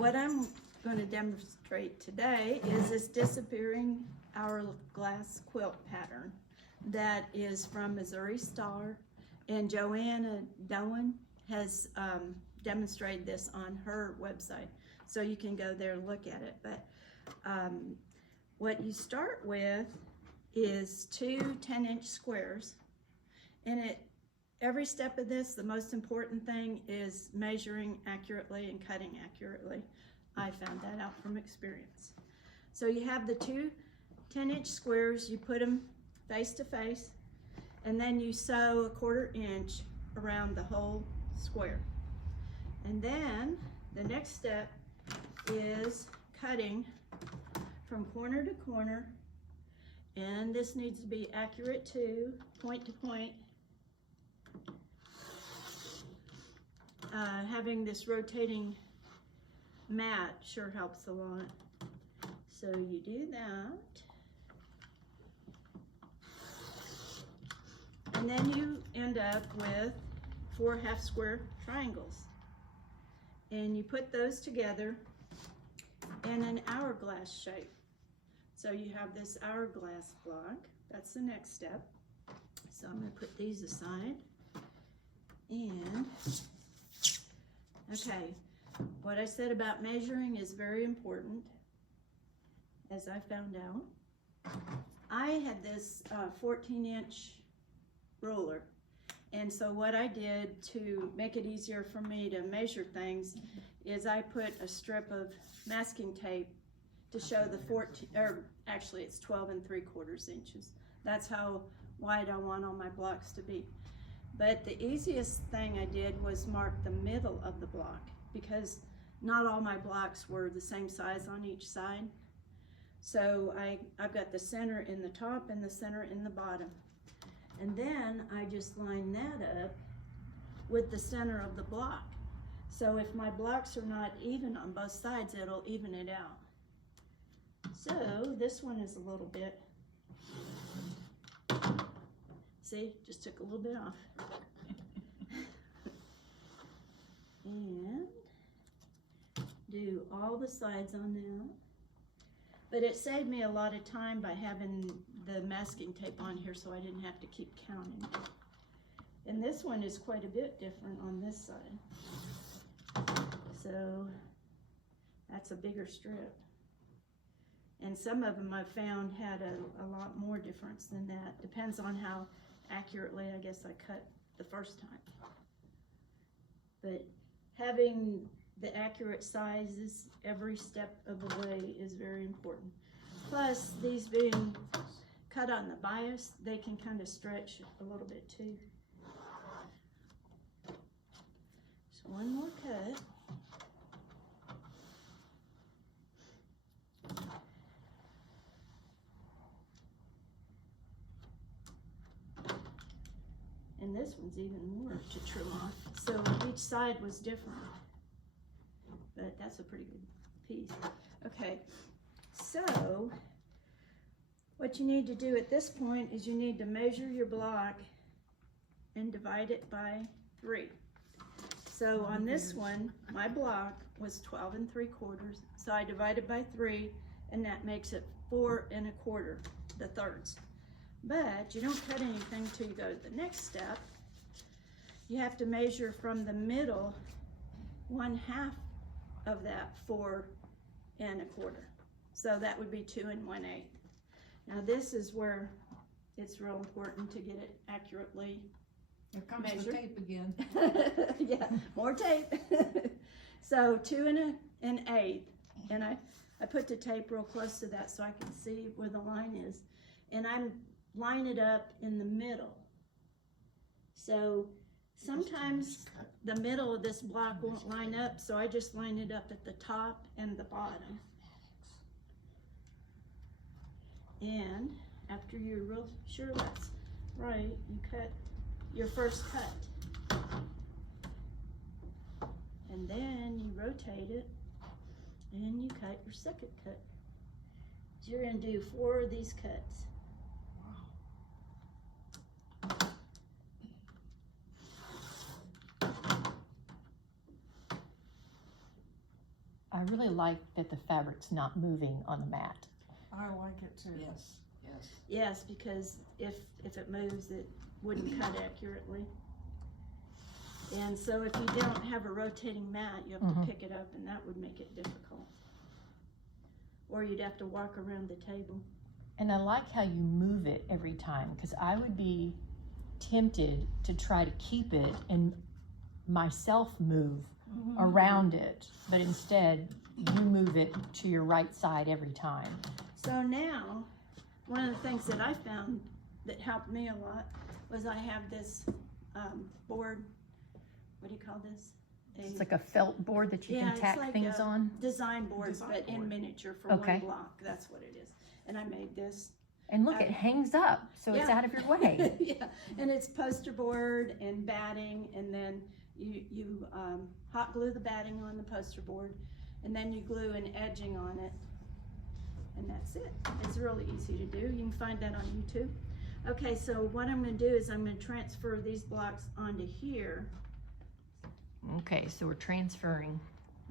what I'm going to demonstrate today is this disappearing hourglass quilt pattern that is from Missouri Star, and Joanna Doan has demonstrated this on her website, so you can go there and look at it. But what you start with is two 10-inch squares, and every step of this, the most important thing is measuring accurately and cutting accurately. I found that out from experience. So you have the two 10-inch squares, you put them face to face, and then you sew a 1/4 inch around the whole square. And then the next step is cutting from corner to corner, and this needs to be accurate too, point to point. Having this rotating mat sure helps a lot. So you do that, and then you end up with 4 half square triangles, and you put those together in an hourglass shape. So you have this hourglass block. That's the next step. So I'm going to put these aside. And okay, what I said about measuring is very important, as I found out. I had this 14-inch ruler, and so what I did to make it easier for me to measure things is I put a strip of masking tape to show the 14, or actually it's 12 3/4 inches. That's how wide I want all my blocks to be. But the easiest thing I did was mark the middle of the block, because not all my blocks were the same size on each side. So I've got the center in the top and the center in the bottom. And then I just line that up with the center of the block. So if my blocks are not even on both sides, it'll even it out. So this one is a little bit, see, just took a little bit off. And do all the sides on that. But it saved me a lot of time by having the masking tape on here, so I didn't have to keep counting. And this one is quite a bit different on this side. So that's a bigger strip. And some of them I've found had a lot more difference than that. Depends on how accurately, I guess, I cut the first time. But having the accurate sizes every step of the way is very important. Plus, these being cut on the bias, they can kind of stretch a little bit too. So one more cut. And this one's even more to trim off. So each side was different. But that's a pretty good piece. Okay, so what you need to do at this point is you need to measure your block and divide it by 3. So on this one, my block was 12 3/4, so I divided by 3, and that makes it 4 1/4, the thirds. But you don't cut anything till you go to the next step. You have to measure from the middle 1/2 of that 4 1/4. So that would be 2 1/8. Now this is where it's real important to get it accurately Here comes measured. the tape again. Yeah, more tape. So 2 1/8, and I put the tape real close to that so I can see where the line is, and I'm line it up in the middle. So sometimes the middle of this block won't line up, so I just line it up at the top and the bottom. And after you're real sure that's right, you cut your first cut. And then you rotate it, and you cut your second cut. So you're going to do 4 of these cuts. I really like that the fabric's not moving on the mat. I like it too. Yes, yes. Yes, because if it moves, it wouldn't cut accurately. And so if you don't have a rotating mat, you have to pick it up, and that would make it difficult. Or you'd have to walk around the table. And I like how you move it every time, because I would be tempted to try to keep it and myself move around it, but instead you move it to your right side every time. So now, one of the things that I found that helped me a lot was I have this board. What do you call this? It's like a felt board that you Yeah, can it's tack like things a on. design board, Design but in board. miniature for Okay. one block. That's what it is. And I made this. And look, it hangs up, so it's Yeah. out of your way. Yeah, and it's poster board and batting, and then you hot glue the batting on the poster board, and then you glue an edging on it, and that's it. It's really easy to do. You can find that on YouTube. Okay, so what I'm going to do is I'm going to transfer these blocks onto here. Okay, so we're transferring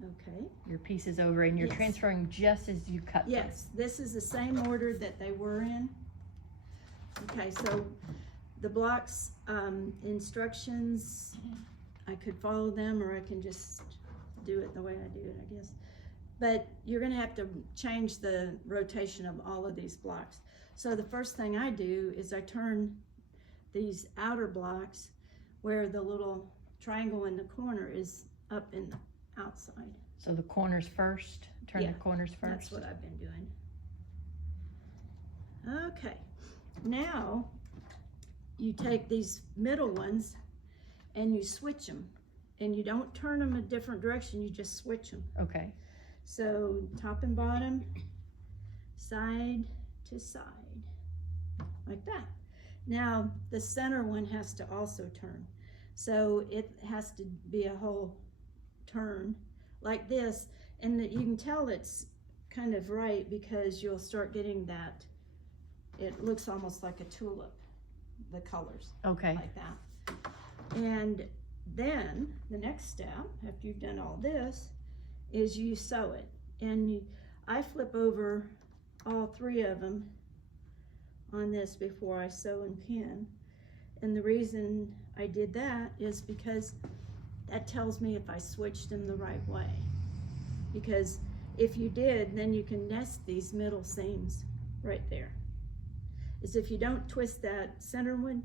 Okay. your pieces over, and you're Yes. transferring just as you cut them. Yes, this is the same order that they were in. Okay, so the blocks, instructions, I could follow them, or I can just do it the way I do it, I guess. But you're gonna have to change the rotation of all of these blocks. So the first thing I do is I turn these outer blocks where the little triangle in the corner is up in the outside. So the corners first, turn Yeah, the corners first. That's what I've been doing. Okay, now you take these middle ones and you switch them, and you don't turn them a different direction, you just switch them. Okay, So top and bottom, side to side, like that. Now the center one has to also turn. So it has to be a whole turn like this, and that you can tell it's kind of right because you'll start getting that, it looks almost like a tulip, the colors, okay. like that. And then the next step, after you've done all this, is you sew it. And I flip over all three of them on this before I sew and pin. And the reason I did that is because that tells me if I switched them the right way. Because if you did, then you can nest these middle seams right there. Is if you don't twist that center one,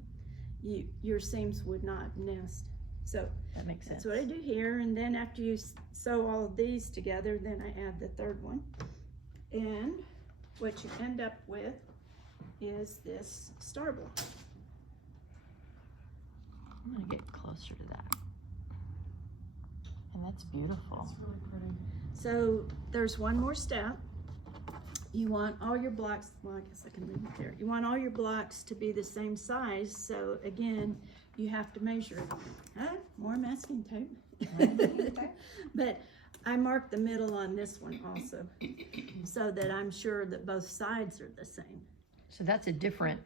your seams would not nest. So That makes sense. that's what I do here, and then after you sew all of these together, then I add the third one. And what you end up with is this star block. I'm gonna get closer to that. And that's beautiful. It's really pretty. So there's one more step. You want all your blocks, well, I guess I can leave it there. You want all your blocks to be the same size, so again, you have to measure it. More masking tape. But I marked the middle on this one also, so that I'm sure that both sides are the same. So that's a different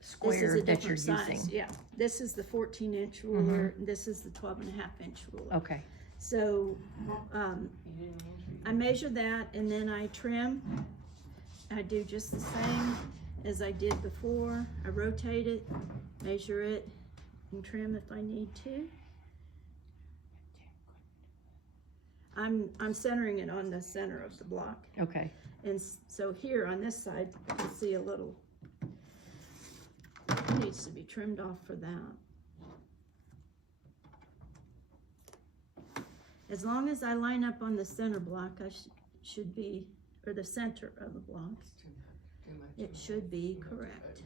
This is square a that you're different size, using. yeah. This is the 14-inch ruler, and this is the 12.5-inch ruler. Okay, So I measure that, and then I trim. I do just the same as I did before. I rotate it, measure it, and trim if I need to. I'm centering it on the center of the block. okay. And so here on this side, you see a little, it needs to be trimmed off for that. As long as I line up on the center block, I should be, or the center of the block, it should be correct.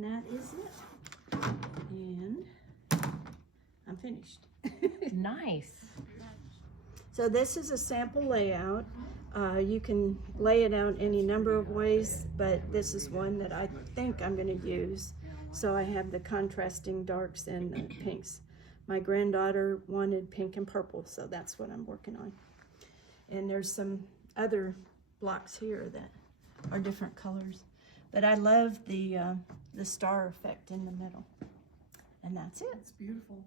And that is it. And I'm finished. Nice. So this is a sample layout. You can lay it out any number of ways, but this is one that I think I'm going to use. So I have the contrasting darks and the pinks. My granddaughter wanted pink and purple, so that's what I'm working on. And there's some other blocks here that are different colors. But I love the star effect in the middle. And that's it. It's beautiful.